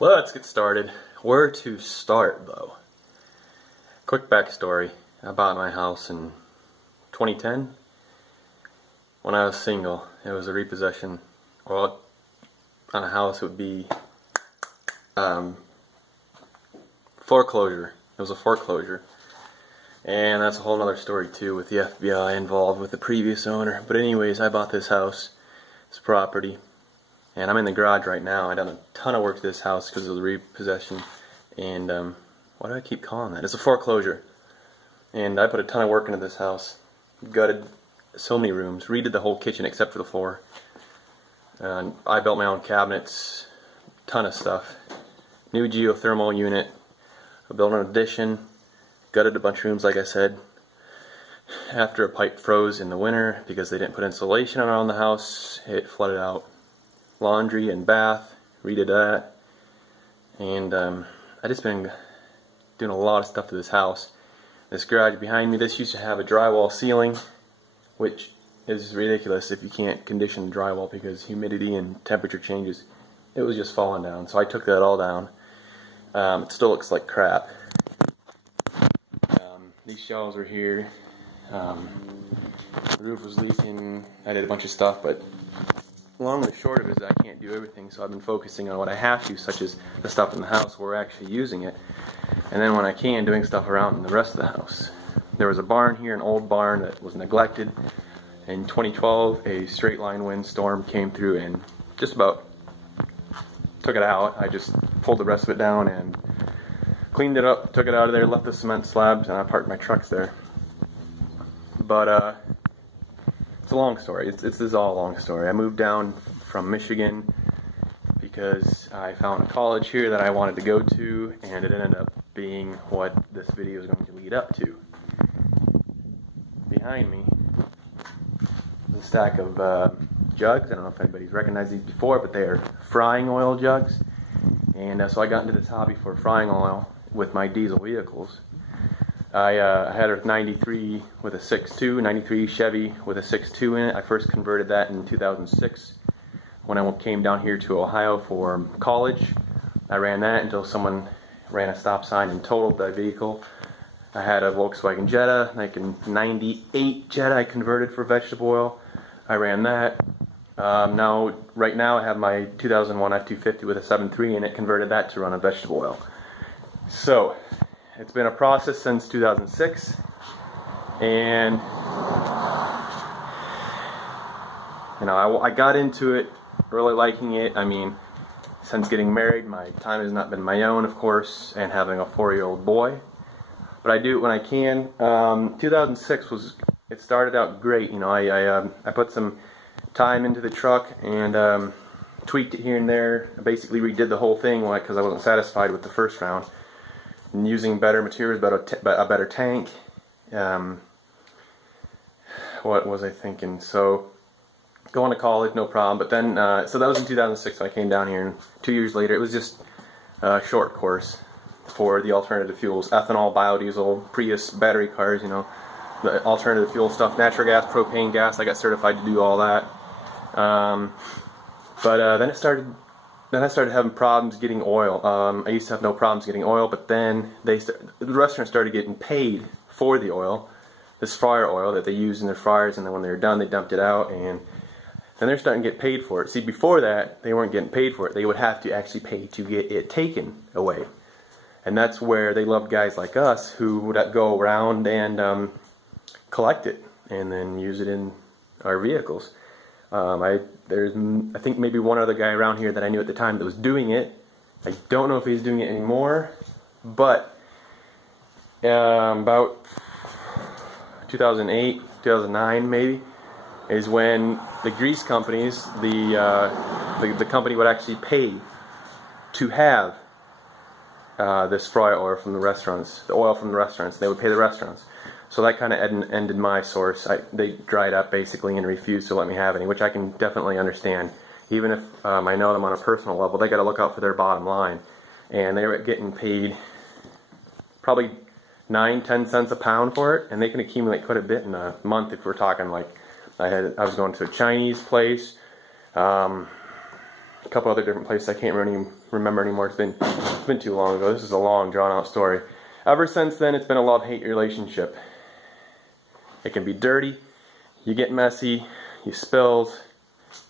Let's get started. Where to start, though? Quick backstory. I bought my house in 2010 when I was single. It was a repossession. Well, on a house it would be foreclosure. It was a foreclosure. And that's a whole other story too, with the FBI involved with the previous owner. But anyways, I bought this house, this property, and I'm in the garage right now. I done a ton of work to this house because of the repossession. And why do I keep calling that? It's a foreclosure. And I put a ton of work into this house. Gutted so many rooms. Redid the whole kitchen except for the floor. I built my own cabinets. Ton of stuff. New geothermal unit. I built an addition. Gutted a bunch of rooms, like I said. After a pipe froze in the winter because they didn't put insulation around the house, it flooded out. Laundry and bath, redid that. And I just been doing a lot of stuff to this house. This garage behind me, this used to have a drywall ceiling, which is ridiculous if you can't condition drywall because humidity and temperature changes. It was just falling down, so I took that all down. It still looks like crap. These shelves were here. The roof was leaking. I did a bunch of stuff, but long and the short of it is I can't do everything, so I've been focusing on what I have to, such as the stuff in the house where we're actually using it, and then when I can, doing stuff around in the rest of the house. There was a barn here, an old barn that was neglected. In 2012, a straight line windstorm came through and just about took it out. I just pulled the rest of it down and cleaned it up, took it out of there, left the cement slabs, and I parked my trucks there. But it's a long story. This is all a long story. I moved down from Michigan because I found a college here that I wanted to go to, and it ended up being what this video is going to lead up to. Behind me is a stack of jugs. I don't know if anybody's recognized these before, but they are frying oil jugs. And so I got into this hobby for frying oil with my diesel vehicles. I had a 93 with a 6.2, 93 Chevy with a 6.2 in it. I first converted that in 2006 when I came down here to Ohio for college. I ran that until someone ran a stop sign and totaled that vehicle. I had a Volkswagen Jetta, like a 98 Jetta I converted for vegetable oil. I ran that. Right now I have my 2001 F-250 with a 7.3 in it, converted that to run a vegetable oil. So, it's been a process since 2006, and you know, I got into it, really liking it. I mean, since getting married, my time has not been my own, of course, and having a 4-year-old boy. But I do it when I can. 2006 it started out great. You know, I put some time into the truck and tweaked it here and there. I basically redid the whole thing because I wasn't satisfied with the first round. And using better materials, a better tank. What was I thinking? So, going to college, no problem. But then, so that was in 2006 when I came down here, and 2 years later, it was just a short course for the alternative fuels, ethanol, biodiesel, Prius, battery cars, you know, the alternative fuel stuff, natural gas, propane gas. I got certified to do all that. Then I started having problems getting oil. I used to have no problems getting oil, but then the restaurant started getting paid for the oil, this fryer oil that they used in their fryers, and then when they were done, they dumped it out, and then they're starting to get paid for it. See, before that, they weren't getting paid for it. They would have to actually pay to get it taken away. And that's where they loved guys like us who would go around and collect it and then use it in our vehicles. I think maybe one other guy around here that I knew at the time that was doing it. I don't know if he's doing it anymore, but about 2008, 2009 maybe, is when the grease companies, the company would actually pay to have this fry oil from the restaurants, the oil from the restaurants. They would pay the restaurants. So that kind of ended my source. They dried up basically and refused to let me have any, which I can definitely understand. Even if I know them on a personal level, they got to look out for their bottom line. And they were getting paid probably 9-10 cents a pound for it, and they can accumulate quite a bit in a month if we're talking like I was going to a Chinese place. a couple other different places I can't really remember anymore. It's been too long ago. This is a long, drawn-out story. Ever since then, it's been a love-hate relationship. It can be dirty, you get messy, you spills,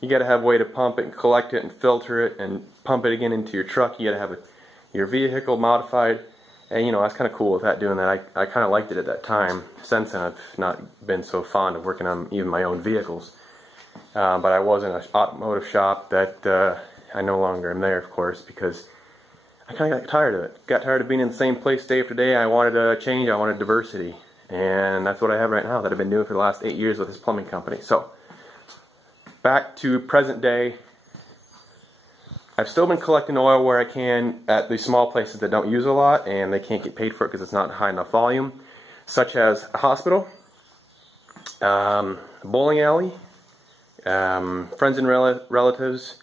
you gotta have a way to pump it and collect it and filter it and pump it again into your truck. You gotta have your vehicle modified, and you know, that's kind of cool with that, doing that. I kind of liked it at that time. Since then, I've not been so fond of working on even my own vehicles. But I was in an automotive shop that I no longer am there, of course, because I kind of got tired of it. Got tired of being in the same place day after day. I wanted a change, I wanted diversity. And that's what I have right now, that I've been doing for the last 8 years with this plumbing company. So, back to present day. I've still been collecting oil where I can at the small places that don't use a lot and they can't get paid for it because it's not high enough volume, such as a hospital, a bowling alley, friends and relatives.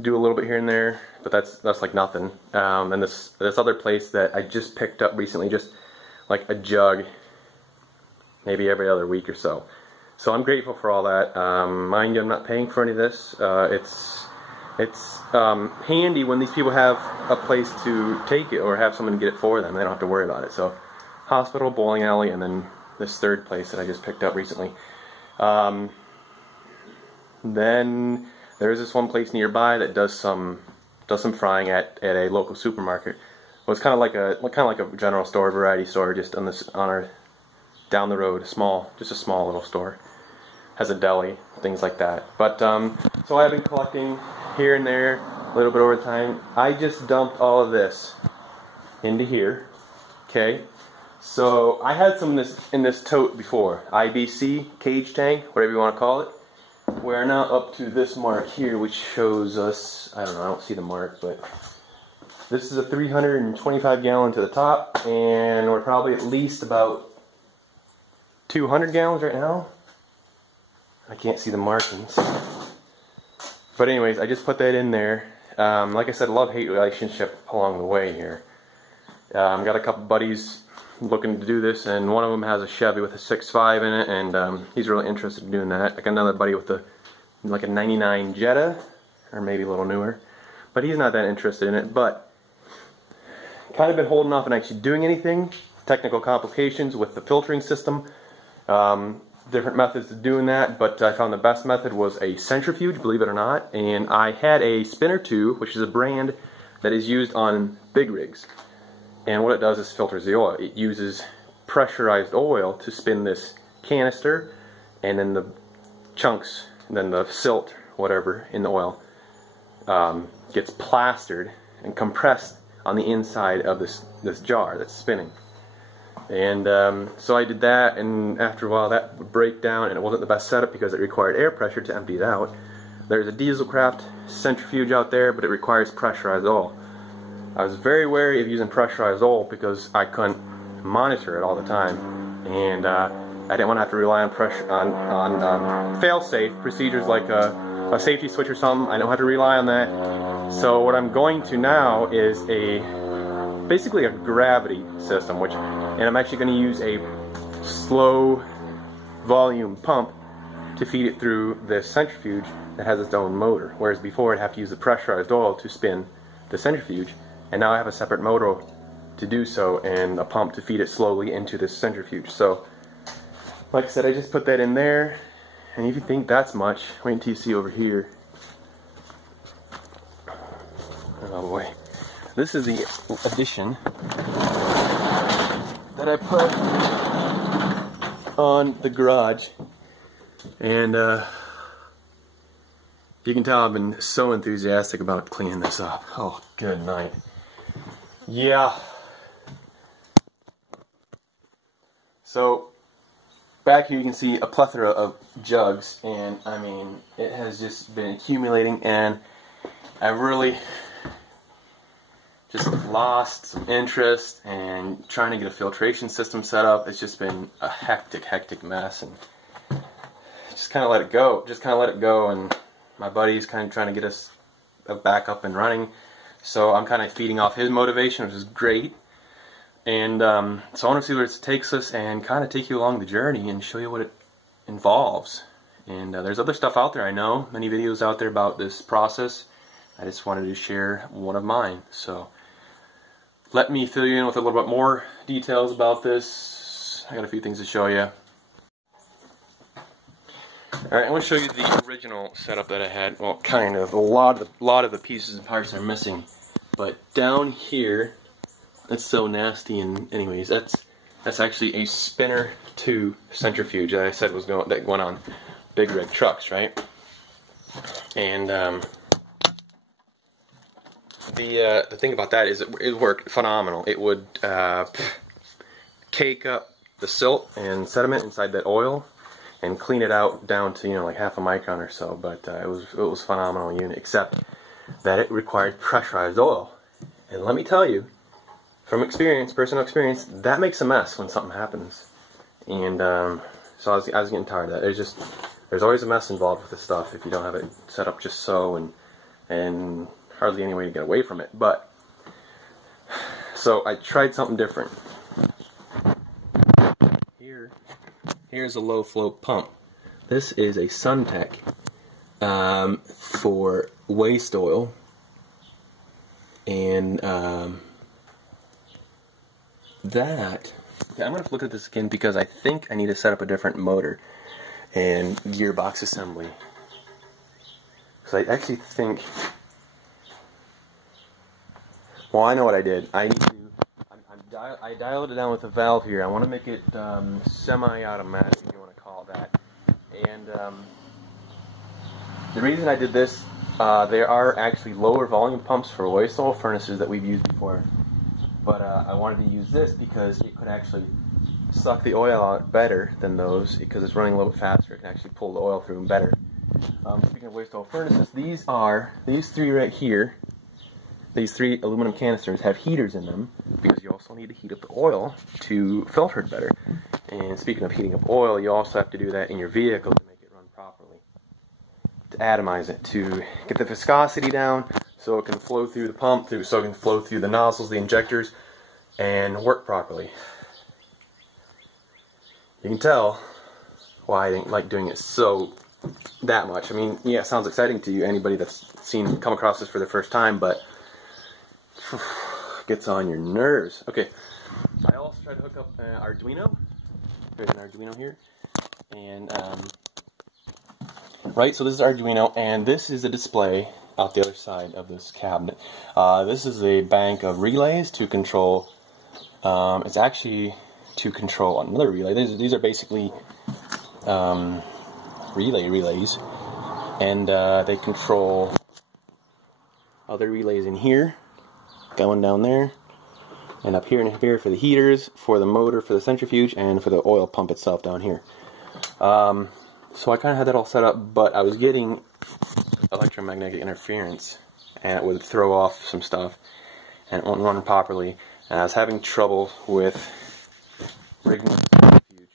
Do a little bit here and there, but that's like nothing. And this other place that I just picked up recently, just like a jug, maybe every other week or so. So I'm grateful for all that. Mind you, I'm not paying for any of this. It's handy when these people have a place to take it or have someone get it for them. They don't have to worry about it. So hospital, bowling alley, and then this third place that I just picked up recently. Then there's this one place nearby that does some frying at a local supermarket. Well, it's kind of like a general store, variety store, just on our down the road, just a small little store. Has a deli, things like that. But so I've been collecting here and there, a little bit over time. I just dumped all of this into here. Okay, so I had some in this tote before, IBC cage tank, whatever you want to call it. We're now up to this mark here, which shows us, I don't know, I don't see the mark, but this is a 325 gallon to the top, and we're probably at least about 200 gallons right now. I can't see the markings. But anyways, I just put that in there. Like I said, love-hate relationship along the way here. Got a couple buddies looking to do this, and one of them has a Chevy with a 6.5 in it, and he's really interested in doing that. I got another buddy with like a 99 Jetta, or maybe a little newer, but he's not that interested in it. But kind of been holding off on actually doing anything. Technical complications with the filtering system, different methods of doing that, but I found the best method was a centrifuge, believe it or not. And I had a Spinner 2, which is a brand that is used on big rigs. And what it does is filters the oil. It uses pressurized oil to spin this canister, and then the chunks, and then the silt, whatever, in the oil gets plastered and compressed on the inside of this jar that's spinning. And so I did that, and after a while that would break down, and it wasn't the best setup because it required air pressure to empty it out. There's a Dieselcraft centrifuge out there, but it requires pressurized oil. I was very wary of using pressurized oil because I couldn't monitor it all the time, and I didn't want to have to rely on fail-safe procedures like a safety switch or something. I don't have to rely on that. So what I'm going to now is basically a gravity system, and I'm actually going to use a slow volume pump to feed it through this centrifuge that has its own motor, whereas before I'd have to use the pressurized oil to spin the centrifuge. And now I have a separate motor to do so, and a pump to feed it slowly into this centrifuge. So, like I said, I just put that in there, and if you think that's much, wait until you see over here. Oh boy. This is the addition that I put on the garage, and you can tell I've been so enthusiastic about cleaning this up. Oh, good night. Yeah. So back here you can see a plethora of jugs, and I mean, it has just been accumulating, and I've really just lost some interest and trying to get a filtration system set up. It's just been a hectic mess, and just kind of let it go. And my buddy's kind of trying to get us back up and running. So I'm kind of feeding off his motivation, which is great. And so I want to see where it takes us and kind of take you along the journey and show you what it involves. And there's other stuff out there, I know. Many videos out there about this process. I just wanted to share one of mine. So let me fill you in with a little bit more details about this. I got a few things to show you. Alright, I want to show you the original setup that I had. Well, kind of. A lot of the pieces and parts are missing. But down here, that's so nasty. And anyways, that's actually a spinner 2 centrifuge that I said was that went on big red trucks, right? And the thing about that is it worked phenomenal. It would cake up the silt and sediment inside that oil and clean it out down to, you know, like half a micron or so. But it was a phenomenal unit, except that it required pressurized oil. And let me tell you, from experience, personal experience, that makes a mess when something happens. And so I was getting tired of that. There's always a mess involved with this stuff if you don't have it set up just so, and hardly any way to get away from it. But so I tried something different. Here's a low flow pump. This is a Suntech for waste oil, and that, I'm going to look at this again because I think I need to set up a different motor and gearbox assembly. Because I actually think, well, I know what I did. I dialed it down with a valve here. I want to make it semi-automatic, if you want to call it that. And the reason I did this, there are actually lower volume pumps for waste oil furnaces that we've used before. But I wanted to use this because it could actually suck the oil out better than those, because it's running a little bit faster. It can actually pull the oil through them better. Speaking of waste oil furnaces, these three right here, these 3 aluminum canisters have heaters in them, because you also need to heat up the oil to filter it better. And speaking of heating up oil, you also have to do that in your vehicle to make it run properly, to atomize it, to get the viscosity down so it can flow through the pump, so it can flow through the nozzles, the injectors, and work properly. You can tell why I didn't like doing it that much. I mean, yeah, it sounds exciting to you, anybody that's come across this for the first time, but gets on your nerves. Okay, I also tried to hook up an Arduino. There's an Arduino here, and right, so this is Arduino, and this is a display out the other side of this cabinet. This is a bank of relays to control. It's actually to control another relay. These are basically relays, and they control other relays in here, going down there, and up here and here for the heaters, for the motor, for the centrifuge, and for the oil pump itself down here. So I kind of had that all set up, but I was getting electromagnetic interference, and it would throw off some stuff, and it wouldn't run properly. And I was having trouble with rigging the centrifuge,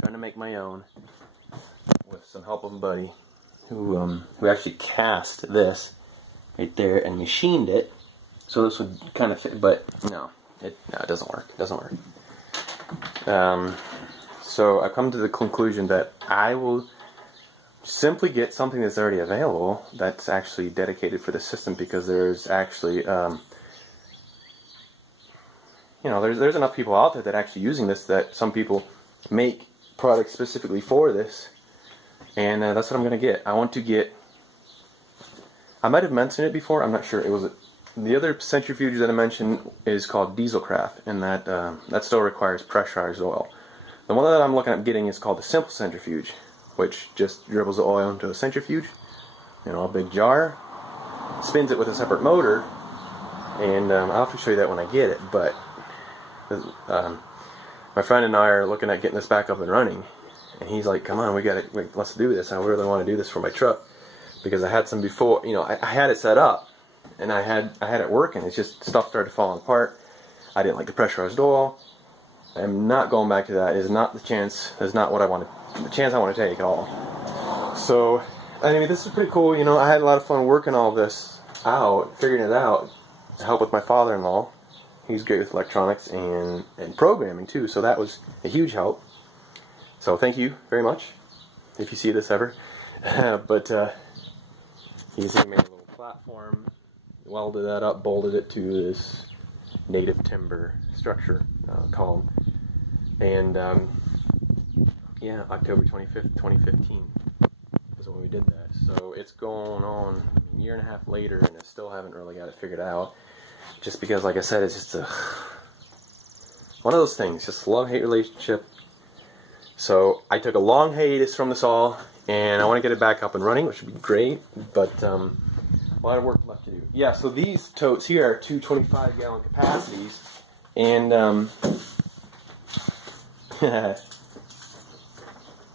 trying to make my own, with some help of a buddy who actually cast this right there and machined it, so this would kind of fit. But no, it doesn't work. It doesn't work. So I've come to the conclusion that I will simply get something that's already available that's actually dedicated for the system, because there's actually, you know, there's enough people out there that are actually using this, that some people make products specifically for this, and that's what I'm going to get. I want to get, I might have mentioned it before, I'm not sure, it was the other centrifuge that I mentioned is called Dieselkraft, and that still requires pressurized oil. The one that I'm looking at getting is called the simple centrifuge, which just dribbles the oil into a centrifuge, you know, a big jar, spins it with a separate motor, and I'll have to show you that when I get it. But my friend and I are looking at getting this back up and running, and he's like, "Come on, let's do this. I really want to do this for my truck," because I had some before. You know, I had it set up, and I had it working. It's just stuff started falling apart. I didn't like the pressurized oil. I'm not going back to that. It is not the chance. It's not what I want to. The chance I want to take at all. So, I mean, this is pretty cool. You know, I had a lot of fun working all this out, figuring it out, to help with my father-in-law. He's great with electronics and programming too, so that was a huge help. So thank you very much, if you see this ever. But you can see I made a little platform welded that up, bolted it to this native timber structure column, and yeah, October 25th, 2015 is when we did that. So it's going on a year and a half later, and I still haven't really got it figured out. Just because, like I said, it's just one of those things, just a love-hate relationship. So I took a long hiatus from this all, and I want to get it back up and running, which would be great, but a lot of work left to do. Yeah, so these totes here are two 25-gallon capacities, and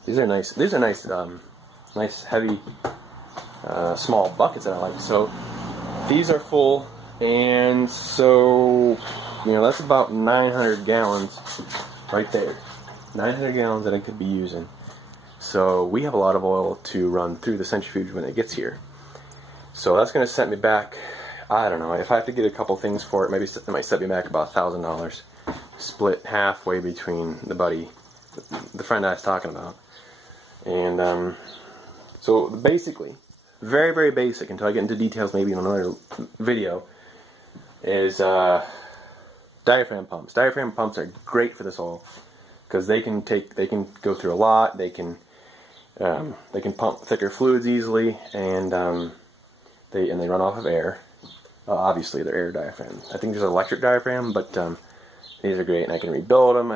these are nice. These are nice, nice heavy, small buckets that I like. So these are full, and so that's about 900 gallons right there. 900 gallons that I could be using. So we have a lot of oil to run through the centrifuge when it gets here. So that's going to set me back, I don't know, if I have to get a couple things for it, maybe it might set me back about $1,000. Split halfway between the friend I was talking about. And so basically, very, very basic, until I get into details maybe in another video, is diaphragm pumps. Diaphragm pumps are great for this oil, because they can go through a lot. They can pump thicker fluids easily, and they run off of air. Obviously, they're air diaphragms. I think there's an electric diaphragm, but these are great, and I can rebuild them.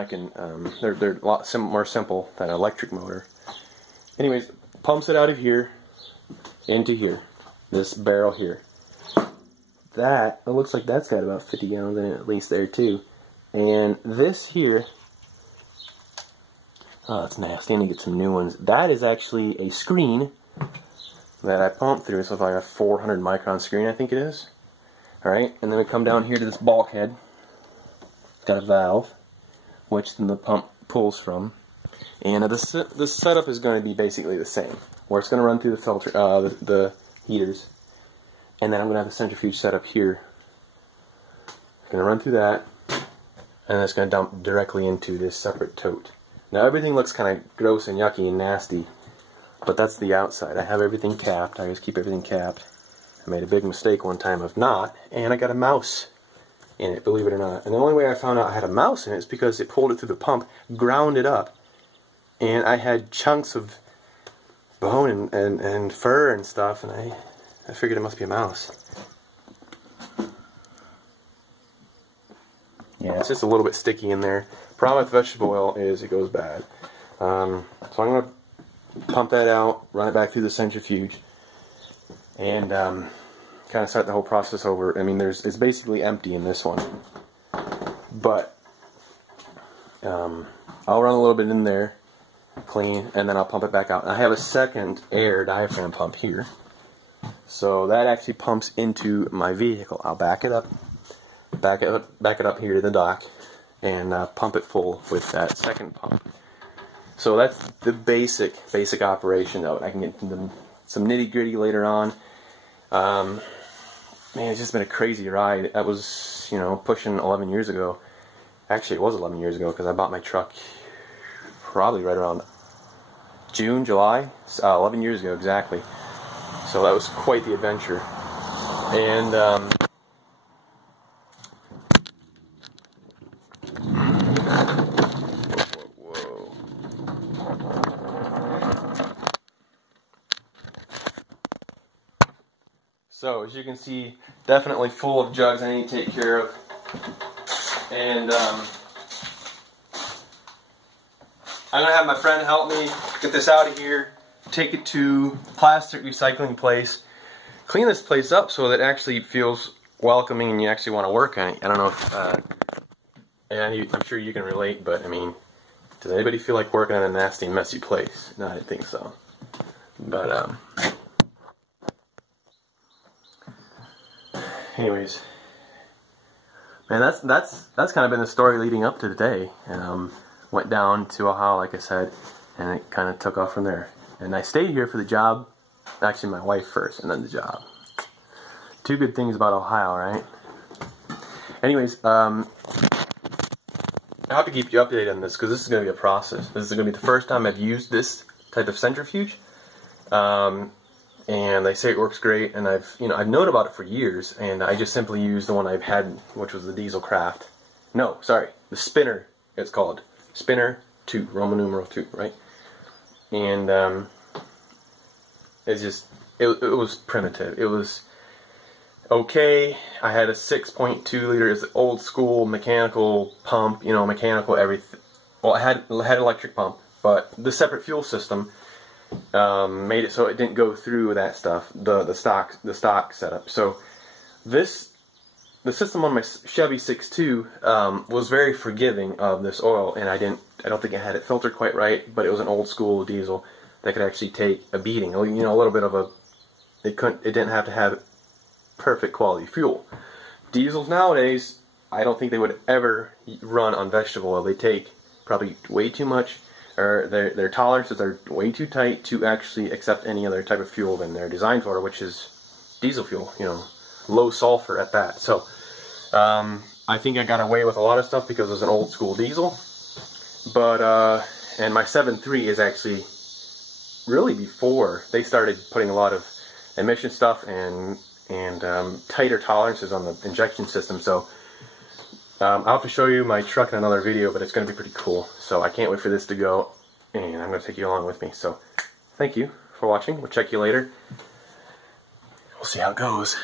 They're a lot more simple than an electric motor. Anyways, pumps it out of here into here, this barrel here. It looks like that's got about 50 gallons in it, at least there too. And this here, oh, that's nasty. I need to get some new ones. That is actually a screen that I pump through. It's like a 400 micron screen, I think it is. Alright, and then we come down here to this bulkhead. It's got a valve, which then the pump pulls from. And the setup is going to be basically the same, where it's going to run through the filter, the heaters. And then I'm going to have a centrifuge set up here. It's going to run through that, and it's going to dump directly into this separate tote. Now everything looks kind of gross and yucky and nasty, but that's the outside. I have everything capped. I just keep everything capped. I made a big mistake one time of not, and I got a mouse in it, believe it or not. And the only way I found out I had a mouse in it is because it pulled it through the pump, ground it up, and I had chunks of bone and fur and stuff, and I figured it must be a mouse. Yeah, it's just a little bit sticky in there. Problem with vegetable oil is it goes bad. So I'm going to pump that out, run it back through the centrifuge, and kind of start the whole process over. I mean, it's basically empty in this one, but I'll run a little bit in there, clean, and then I'll pump it back out. And I have a second air diaphragm pump here, so that actually pumps into my vehicle. I'll back it up here to the dock, and pump it full with that second pump. So that's the basic operation of it. I can get into some nitty-gritty later on. Man, it's just been a crazy ride. That was, pushing 11 years ago. Actually, it was 11 years ago, because I bought my truck probably right around June, July, 11 years ago exactly. So that was quite the adventure. And so, as you can see, definitely full of jugs I need to take care of. And I'm going to have my friend help me get this out of here, take it to plastic recycling place, clean this place up so that it actually feels welcoming and you actually want to work on it. I don't know if, I'm sure you can relate, but I mean, does anybody feel like working in a nasty, messy place? No, I didn't think so. But, anyways, man, that's kind of been the story leading up to today. Went down to Ohio, like I said, and it kind of took off from there. And I stayed here for the job. Actually, my wife first, and then the job. Two good things about Ohio, right? Anyways, I have to keep you updated on this, because this is going to be a process. This is going to be the first time I've used this type of centrifuge. and they say it works great, and I've known about it for years, and I just simply used the one I've had, which was the Diesel Craft. No, sorry, the Spinner, it's called. Spinner 2, Roman numeral 2, right? And it's just, it was primitive. It was okay. I had a 6.2 liter, it's old school mechanical pump, mechanical everything. Well, I had electric pump, but the separate fuel system made it so it didn't go through that stuff, the stock setup. So the system on my Chevy 6.2 was very forgiving of this oil, and I don't think I had it filtered quite right, but it was an old school diesel that could actually take a beating. A little bit of a, it didn't have to have perfect quality fuel. Diesels nowadays, I don't think they would ever run on vegetable oil. They take probably way too much, or their tolerances are way too tight to actually accept any other type of fuel than they're designed for, which is diesel fuel, low sulfur at that. So I think I got away with a lot of stuff because it was an old school diesel. But and my 7.3 is actually really before they started putting a lot of emission stuff and tighter tolerances on the injection system. So I'll have to show you my truck in another video, but it's going to be pretty cool. So I can't wait for this to go, and I'm going to take you along with me. So thank you for watching. We'll check you later. We'll see how it goes.